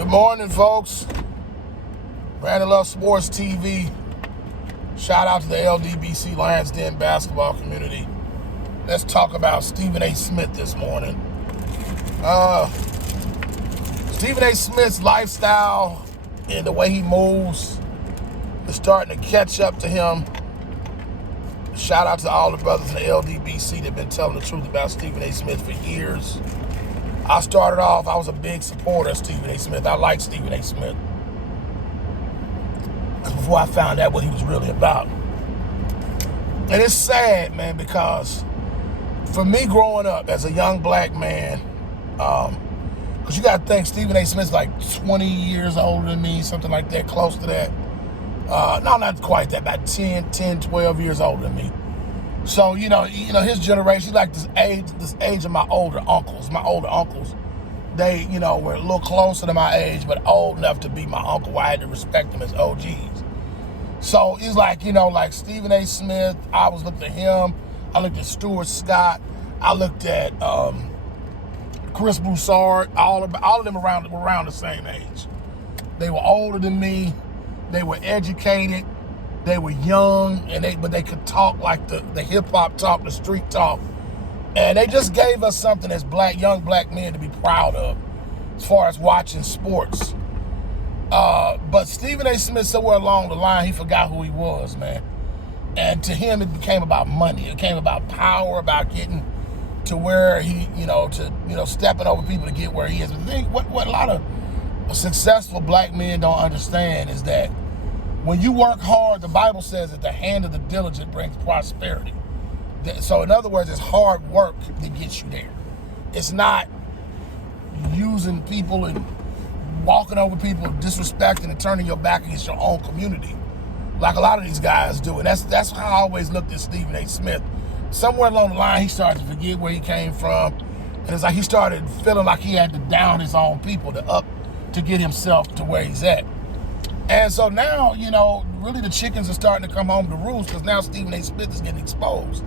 Good morning, folks. Brandon Love Sports TV. Shout out to the LDBC Lions Den basketball community. Let's talk about Stephen A. Smith this morning. Stephen A. Smith's lifestyle and the way he moves is starting to catch up to him. Shout out to all the brothers in the LDBC that have been telling the truth about Stephen A. Smith for years. I started off, I was a big supporter of Stephen A. Smith. I like Stephen A. Smith. That's before I found out what he was really about. And it's sad, man, because for me growing up as a young black man, because you got to think Stephen A. Smith's like 20 years older than me, something like that, close to that. No, not quite that, about 10, 12 years older than me. So, you know, his generation, like this age of my older uncles. My older uncles, they, were a little closer to my age, but old enough to be my uncle. I had to respect them as OGs. So it's like, like Stephen A. Smith, I was looking at him. I looked at Stuart Scott. I looked at Chris Broussard. All of them were around the same age. They were older than me. They were educated. They were young, but they could talk like the hip-hop talk, the street talk. And they just gave us something as young black men to be proud of as far as watching sports. But Stephen A. Smith, somewhere along the line, he forgot who he was, man. And to him, it became about money. It became about power, about getting to where he, stepping over people to get where he is. But I think what a lot of successful black men don't understand is that when you work hard, the Bible says that the hand of the diligent brings prosperity. So in other words, it's hard work that gets you there. It's not using people and walking over people, disrespecting and turning your back against your own community, like a lot of these guys do. And that's how I always looked at Stephen A. Smith. Somewhere along the line, he started to forget where he came from. And it's like he started feeling like he had to down his own people to get himself to where he's at. And so now, really the chickens are starting to come home to roost because now Stephen A. Smith is getting exposed.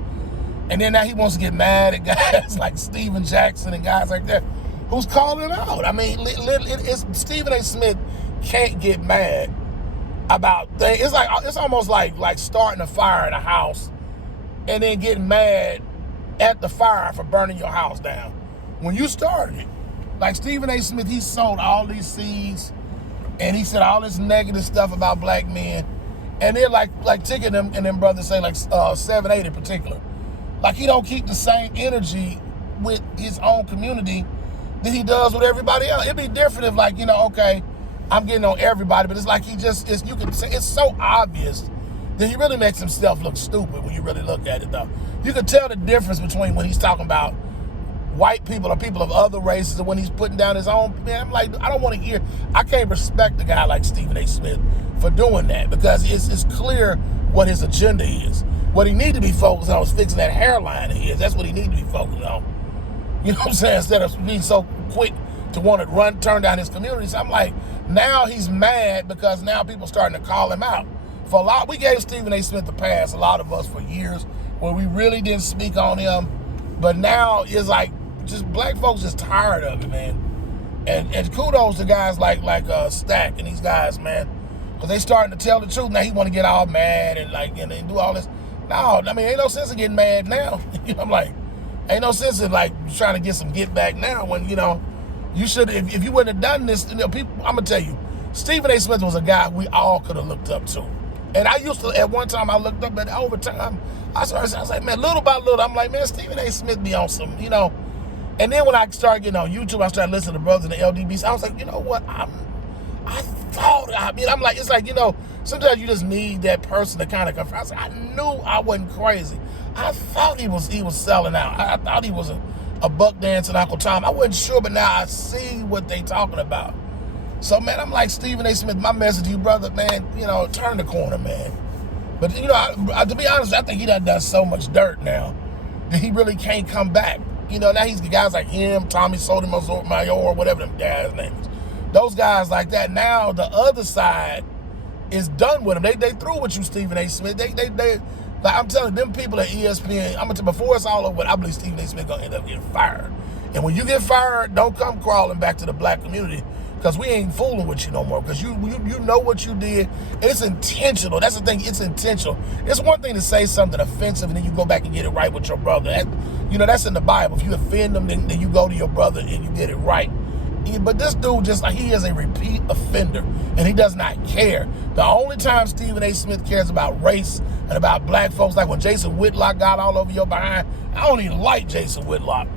And then now he wants to get mad at guys like Steven Jackson and guys like that who's calling him out. I mean, Stephen A. Smith can't get mad about things. It's almost like starting a fire in a house and then getting mad at the fire for burning your house down when you started it. Like Stephen A. Smith, he sowed all these seeds. And he said all this negative stuff about black men. And they're like Ticket and them brothers say, like 7-8 in particular. Like he don't keep the same energy with his own community that he does with everybody else. It'd be different if okay, I'm getting on everybody, but it's like you can say it's so obvious that he really makes himself look stupid when you really look at it though. You can tell the difference between when he's talking about white people or people of other races and when he's putting down his own, man, I'm like, I can't respect a guy like Stephen A. Smith for doing that because it's clear what his agenda is. What he need to be focused on is fixing that hairline of his. That's what he need to be focused on. You know what I'm saying? Instead of being so quick to want to turn down his community. So I'm like, now he's mad because now people starting to call him out. For a lot, we gave Stephen A. Smith the pass, a lot of us, for years, where we really didn't speak on him. But now it's like, just black folks just tired of it, man. And kudos to guys like Stack and these guys, man, because they starting to tell the truth. Now he want to get all mad and do all this. No, I mean, ain't no sense in getting mad now. I'm like, ain't no sense in trying to get some get back now when you should. If you wouldn't have done this, people. I'm gonna tell you, Stephen A. Smith was a guy we all could have looked up to. And I used to, at one time, I looked up, but over time, I was like, man, little by little, I'm like, man, Stephen A. Smith be on some, And then when I started getting on YouTube, I started listening to brothers in the LDBC. I was like, you know what? I'm like, it's like, sometimes you just need that person to kind of confirm. I was like, I knew I wasn't crazy. I thought he was selling out. I thought he was a buck dancing Uncle Tom. I wasn't sure, but now I see what they talking about. So, man, I'm like, Stephen A. Smith, my message to you, brother, man, turn the corner, man. But, to be honest, I think he done so much dirt now that he really can't come back. Now he's the guys like him, Tommy Sotomayor, whatever them guys' names. Those guys like that. Now the other side is done with them. They through with you, Stephen A. Smith. They like I'm telling them people at ESPN, before it's all over, I believe Stephen A. Smith gonna end up getting fired. And when you get fired, don't come crawling back to the black community because we ain't fooling with you no more, because you know what you did, and it's intentional. That's the thing, it's intentional. It's one thing to say something offensive and then you go back and get it right with your brother. That's in the Bible. If you offend them, then you go to your brother and you get it right. But this dude, just like, he is a repeat offender, and he does not care. The only time Stephen A. Smith cares about race and about black folks, like when Jason Whitlock got all over your behind. I don't even like Jason Whitlock.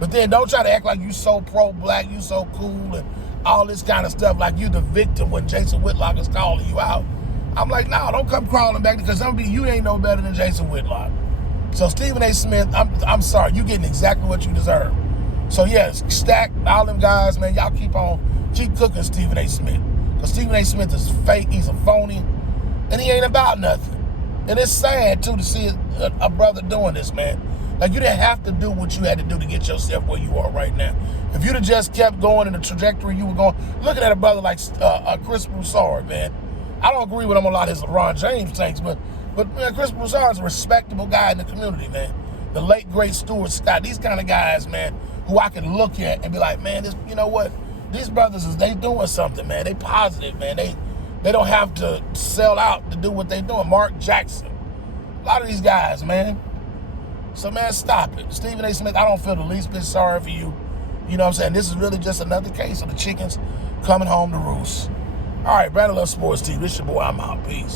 But then don't try to act like you so pro-black, you so cool, and all this kind of stuff, like you the victim when Jason Whitlock is calling you out. I'm like, no, don't come crawling back, because you ain't no better than Jason Whitlock. So Stephen A. Smith, I'm sorry, you getting exactly what you deserve. So yes, Stack, all them guys, man, y'all keep cooking Stephen A. Smith. Because Stephen A. Smith is fake, he's a phony, and he ain't about nothing. And it's sad, too, to see a brother doing this, man. Like, you didn't have to do what you had to do to get yourself where you are right now. If you'd have just kept going in the trajectory you were going, looking at a brother like Chris Broussard, man. I don't agree with him on a lot of his LeBron James things, but man, Chris Broussard is a respectable guy in the community, man. The late, great Stuart Scott, these kind of guys, man, who I can look at and be like, man, you know what? These brothers, they doing something, man. They positive, man. They don't have to sell out to do what they doing. Mark Jackson. A lot of these guys, man. So, man, stop it. Stephen A. Smith, I don't feel the least bit sorry for you. You know what I'm saying? This is really just another case of the chickens coming home to roost. All right, Brandon Love Sports TV. This your boy. I'm out. Peace.